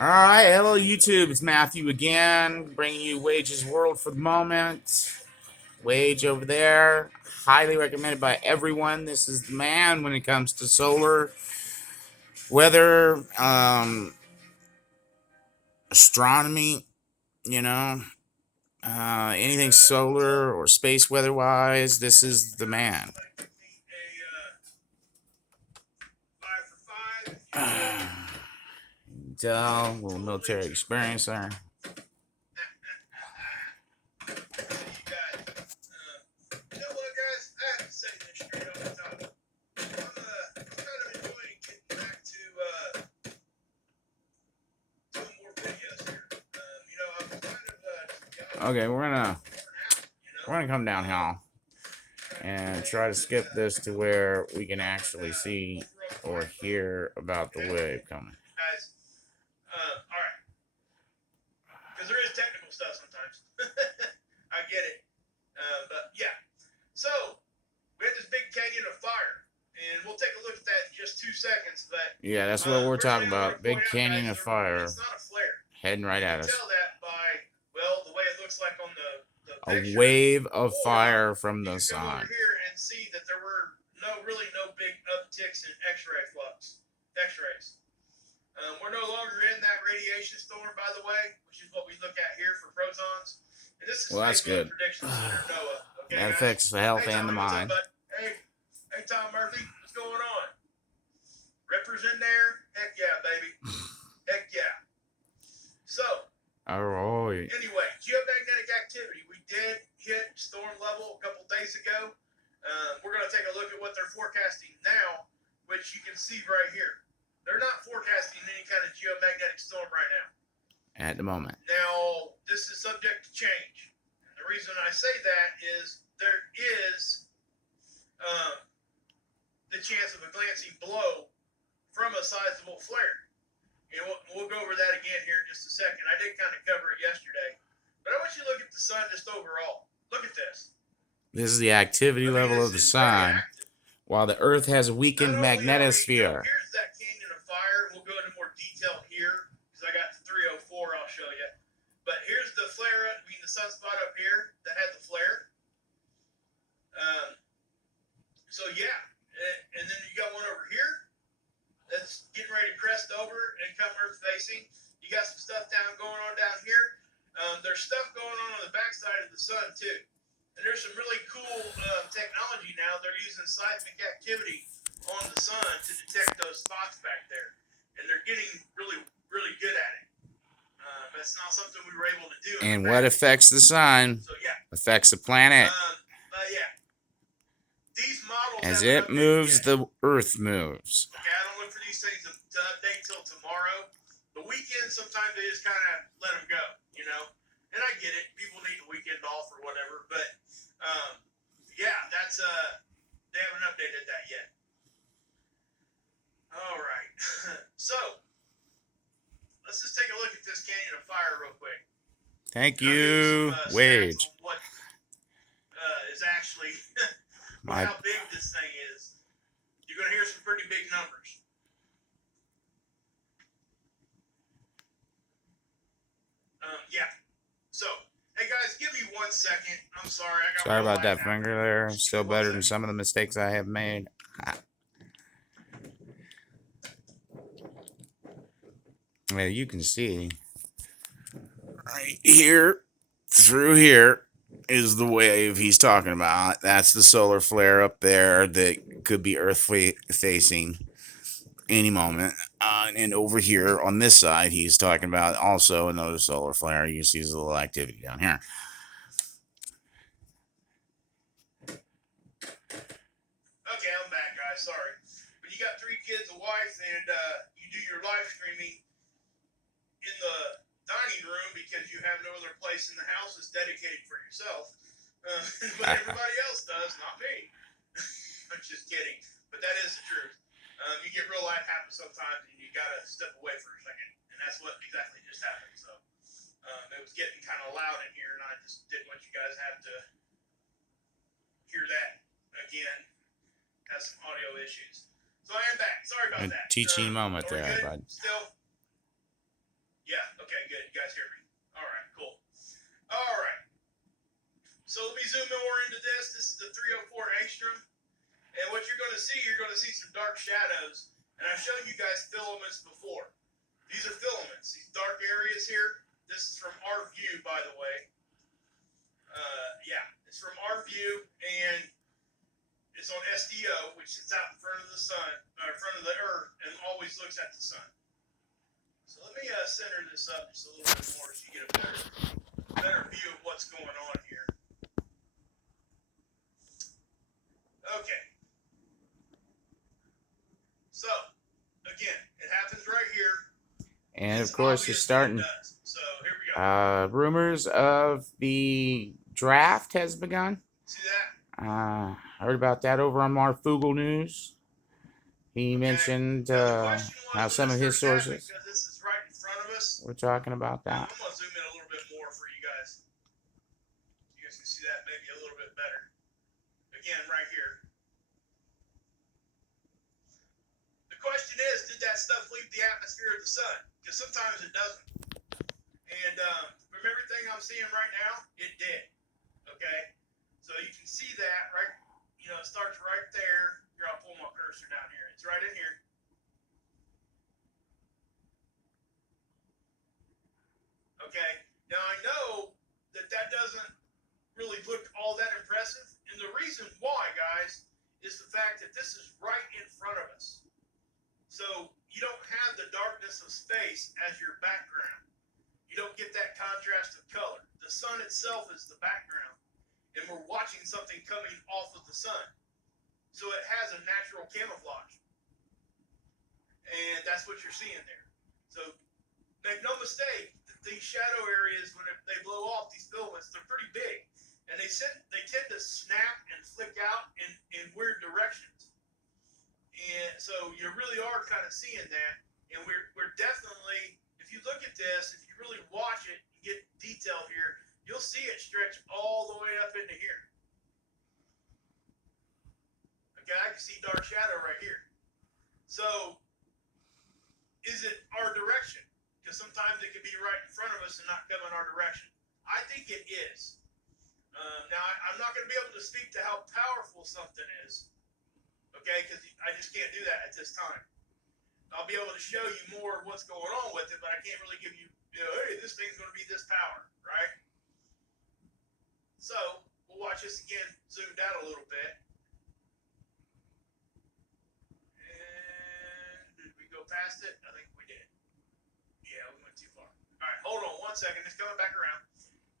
All right, hello YouTube. It's Matthew again, bringing you Wage's World for the moment. Wage over there, highly recommended by everyone. This is the man when it comes to solar, weather, astronomy. You know, anything solar or space weather-wise. This is the man. Dell, a little military experience there. Okay, we're gonna come downhill and try to skip this to where we can actually see or hear about the wave coming. All right, because there is technical stuff sometimes. I get it, but yeah. So we had this big canyon of fire, and we'll take a look at that in just 2 seconds. But yeah, that's what we're talking about. Big canyon of fire. It's not a flare. Heading right at us. You can tell that by, well, the way it looks like on the picture. A wave of fire from the sun. Over here and see that there were really no big upticks in X-ray flux, X-rays. We're no longer in that radiation storm, by the way, which is what we look at here for protons. And this is that's good. Predictions under NOAA. Okay, that affects the health and the mind. Hey, Tom Murphy, what's going on? Rippers in there? Heck yeah, baby. Heck yeah. So, anyway, geomagnetic activity. We did hit storm level a couple days ago. We're going to take a look at what they're forecasting now, which you can see right here. They're not forecasting any kind of geomagnetic storm right now. At the moment. Now, this is subject to change. And the reason I say that is there is the chance of a glancing blow from a sizable flare. And we'll go over that again here in just a second. I did kind of cover it yesterday. But I want you to look at the sun just overall. Look at this. This is the activity level of the sun, while the Earth has a weakened magnetosphere. Here's that canyon of fire. We'll go into more detail here, because I got the 304 I'll show you. But here's the flare, the sunspot up here that had the flare. So yeah, and then you got one over here that's getting ready to crest over and come Earth facing. You got some stuff going on down here. There's stuff going on the backside of the sun too. And there's some really cool technology now. They're using seismic activity on the sun to detect those spots back there. And they're getting really, really good at it. That's not something we were able to do. And what affects the sun affects the planet. Yeah. These models as it moves, the Earth moves. Okay, I don't look for these things to update till tomorrow. The weekend, sometimes they just kind of let them go, you know? And I get it. People need a weekend off or whatever. But, yeah, that's, they haven't updated that yet. All right. So, let's just take a look at this canyon of fire real quick. Thank you, Wage. What is actually, how big this thing is. You're going to hear some pretty big numbers. Yeah. So, hey guys, give me 1 second. I'm sorry. Sorry about that finger there. Still better than some of the mistakes I have made. Well, you can see right here, through here, is the wave he's talking about. That's the solar flare up there that could be Earth facing any moment. And over here on this side, he's talking about also another solar flare. You see his little activity down here. Okay, I'm back, guys. Sorry. When you got 3 kids, a wife, and you do your live streaming in the dining room because you have no other place in the house that's dedicated for yourself. But everybody else does, not me. I'm just kidding. But that is the truth. You get real life happen sometimes, and you gotta step away for a second, and that's what exactly just happened. So it was getting kind of loud in here, and I just didn't want you guys to have to hear that again. Has some audio issues, so I am back. Sorry about that. Teaching moment there, bud. Still. guys hear me? All right, cool. All right. So let me zoom more into this. This is the 304 angstrom. And what you're going to see some dark shadows. And I've shown you guys filaments before. These are filaments, these dark areas here. This is from our view, by the way. Yeah, it's from our view, and it's on SDO, which sits out in front of the sun, in front of the Earth, and always looks at the sun. So let me center this up just a little bit more so you get a better view of what's going on here. Okay. So, again, it happens right here. And of course, you're starting. So here we go. Rumors of the draft has begun. See that? Heard about that over on marfoogle News. He mentioned how some of his sources this is right in front of us. were talking about that. I'm gonna zoom in a little bit more for you guys. You guys can see that maybe a little bit better. Again, right here. The question is, did that stuff leave the atmosphere of the sun? Because sometimes it doesn't. And from everything I'm seeing right now, it did. Okay? So you can see that, right? You know, it starts right there. Here, I'll pull my cursor down here. It's right in here. Okay? Now, I know that that doesn't really look all that impressive. And the reason why, guys, is the fact that this is right in front of us. So you don't have the darkness of space as your background. You don't get that contrast of color. The sun itself is the background, and we're watching something coming off of the sun. So it has a natural camouflage. And that's what you're seeing there. So make no mistake, these shadow areas, when they blow off these filaments, they're pretty big. And they tend to snap and flick out in weird directions. And so you really are kind of seeing that. And we're definitely, if you look at this, if you really watch it and get detail here, you'll see it stretch all the way up into here. Okay, I can see dark shadow right here. So is it our direction? Because sometimes it can be right in front of us and not come in our direction. I think it is. Now, I'm not going to be able to speak to how powerful something is, okay, because I just can't do that at this time. I'll be able to show you more of what's going on with it, but I can't really give you, hey, this thing's going to be this power, right? So we'll watch this again, zoomed out a little bit. And did we go past it? I think we did. Yeah, we went too far. All right, hold on 1 second. It's coming back around.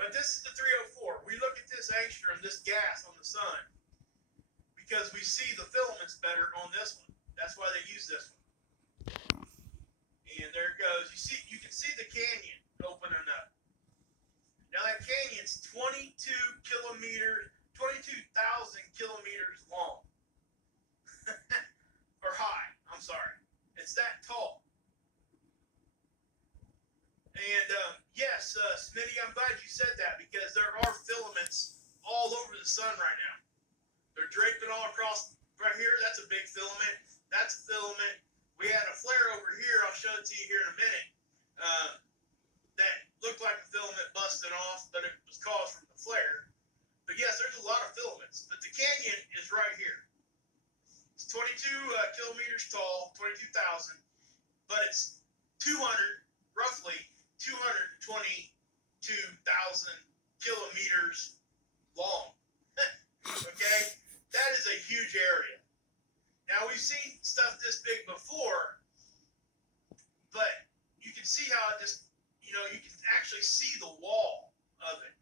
But this is the 304. We look at this angstrom, this gas on the sun, because we see the filaments better on this one. That's why they use this one. And there it goes. You can see the canyon opening up. Now that canyon's 22,000 kilometers long. Or high, I'm sorry. It's that tall. And yes, Smitty, I'm glad you said that, because there are filaments all over the sun right now. They're draping all across right here. That's a big filament. That's a filament. We had a flare over here. I'll show it to you here in a minute. That looked like a filament busted off, but it was caused from the flare. But yes, there's a lot of filaments. But the canyon is right here. It's 22 kilometers tall, 22,000, but it's roughly 222,000 kilometers long. Okay? That is a huge area. Now, we've seen stuff this big before, but you can see how it just, you can actually see the wall of it.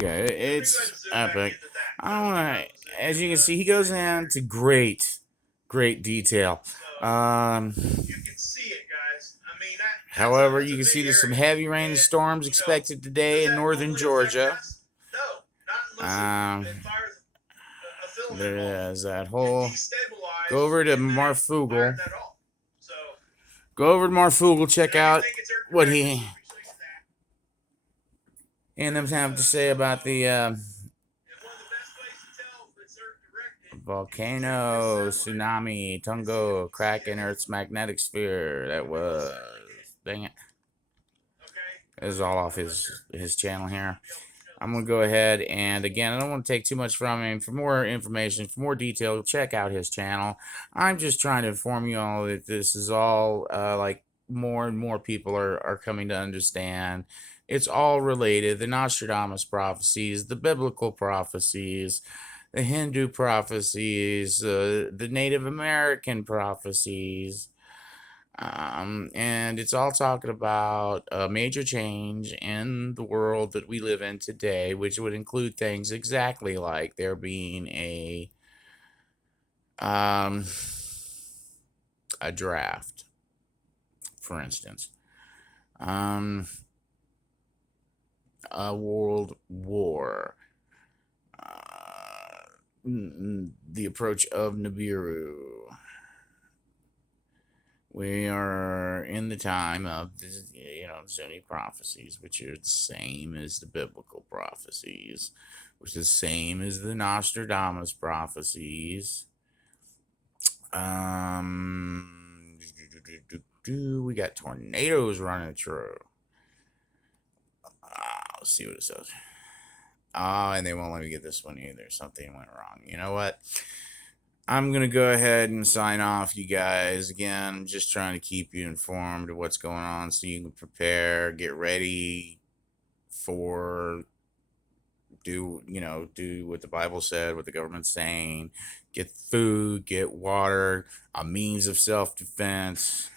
Yeah, it's epic. As you can see, he goes into great detail. You can see it, guys. I mean, however, you can see there's some heavy rain and storms expected today in northern Georgia. No, not unless it fires a filament. There's that whole. Go over to marfoogle. So, go over to marfoogle. Check out what he and them have to say about the volcano, tsunami, Tungo, crack in Earth's magnetic sphere. That was, dang it. This is all off his channel here. I'm gonna go ahead and again, I don't want to take too much from him. For more information, for more detail, check out his channel. I'm just trying to inform you all that this is all like more and more people are coming to understand. It's all related. The Nostradamus prophecies, the biblical prophecies, the Hindu prophecies, the Native American prophecies, and it's all talking about a major change in the world that we live in today, which would include things exactly like there being um, a draft, for instance, um, a world war, the approach of Nibiru. We are in the time of the, Zuni prophecies, which are the same as the biblical prophecies, which is the same as the Nostradamus prophecies. We got tornadoes running through. Let's see what it says. And they won't let me get this one either. Something went wrong. You know what? I'm going to go ahead and sign off, you guys. Again, I'm just trying to keep you informed of what's going on so you can prepare, get ready for, do what the Bible said, what the government's saying, get food, get water, a means of self-defense,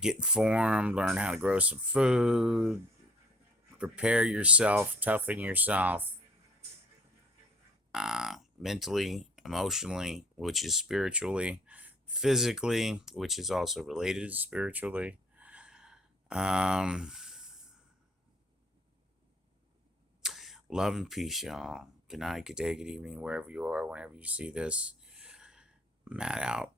get informed, learn how to grow some food, prepare yourself, toughen yourself, mentally, emotionally, which is spiritually, physically, which is also related to spiritually. Love and peace, y'all. Good night, good day, good evening, wherever you are, whenever you see this. Matt out.